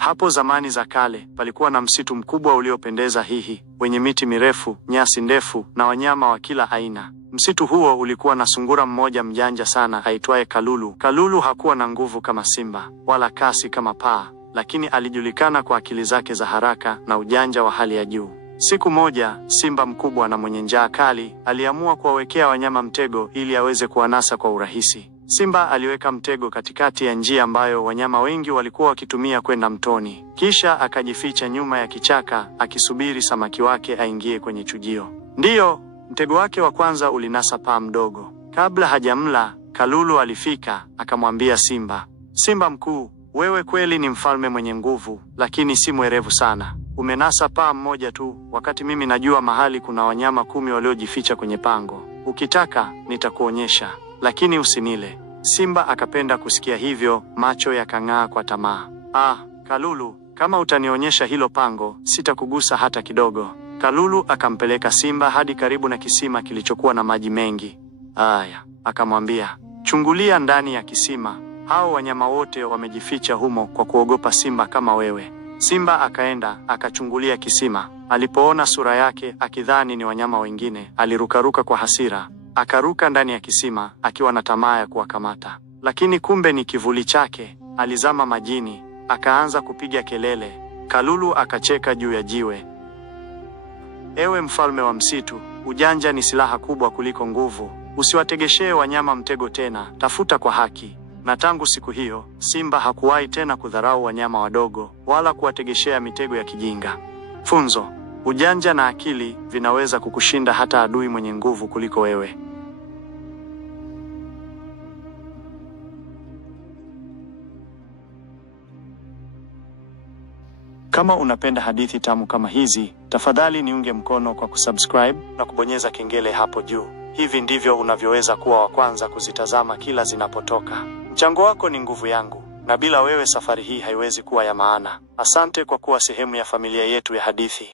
Hapo zamani za kale, palikuwa na msitu mkubwa uliopendeza hihi, wenye miti mirefu, nyasi ndefu na wanyama wa kila aina. Msitu huo ulikuwa na sungura mmoja mjanja sana aitwaye Kalulu. Kalulu hakuwa na nguvu kama simba, wala kasi kama paa, lakini alijulikana kwa akili zake za haraka na ujanja wa hali ya juu. Siku moja, simba mkubwa na mwenye njaa kali aliamua kuwawekea wanyama mtego ili aweze kuwanasa kwa urahisi. Simba aliweka mtego katikati ya njia ambayo wanyama wengi walikuwa wakitumia kwenda mtoni. Kisha akajificha nyuma ya kichaka akisubiri samaki wake aingie kwenye chujio. Ndiyo, mtego wake wa kwanza ulinasa paa mdogo. Kabla hajamla, Kalulu alifika, akamwambia Simba, "Simba mkuu, wewe kweli ni mfalme mwenye nguvu, lakini si mwerevu sana. Umenasa paa mmoja tu, wakati mimi najua mahali kuna wanyama 10 waliojificha kwenye pango. Ukitaka, nitakuonyesha, lakini usinile." Simba akapenda kusikia hivyo, macho yakang'aa kwa tamaa. Kalulu, kama utanionyesha hilo pango, sitakugusa hata kidogo." Kalulu akampeleka Simba hadi karibu na kisima kilichokuwa na maji mengi. Akamwambia, "Chungulia ndani ya kisima. Hao wanyama wote wamejificha humo kwa kuogopa simba kama wewe." Simba akaenda, akachungulia kisima. Alipoona sura yake, akidhani ni wanyama wengine, alirukaruka kwa hasira. Akaruka ndani ya kisima, akiwa na tamaa ya kuwakamata. Lakini kumbe ni kivuli chake. Alizama majini, akaanza kupiga kelele. Kalulu akacheka juu ya jiwe. "Ewe mfalme wa msitu, ujanja ni silaha kubwa kuliko nguvu. Usiwategeshee wanyama mtego tena, tafuta kwa haki." Na tangu siku hiyo, Simba hakuwahi tena kudharau wanyama wadogo, wala kuwategeshea mitego ya kijinga. Funzo: ujanja na akili vinaweza kukushinda hata adui mwenye nguvu kuliko wewe. Kama unapenda hadithi tamu kama hizi, tafadhali niunge mkono kwa kusubscribe na kubonyeza kengele hapo juu. Hivi ndivyo unavyoweza kuwa wa kwanza kuzitazama kila zinapotoka. Mchango wako ni nguvu yangu, na bila wewe safari hii haiwezi kuwa ya maana. Asante kwa kuwa sehemu ya familia yetu ya hadithi.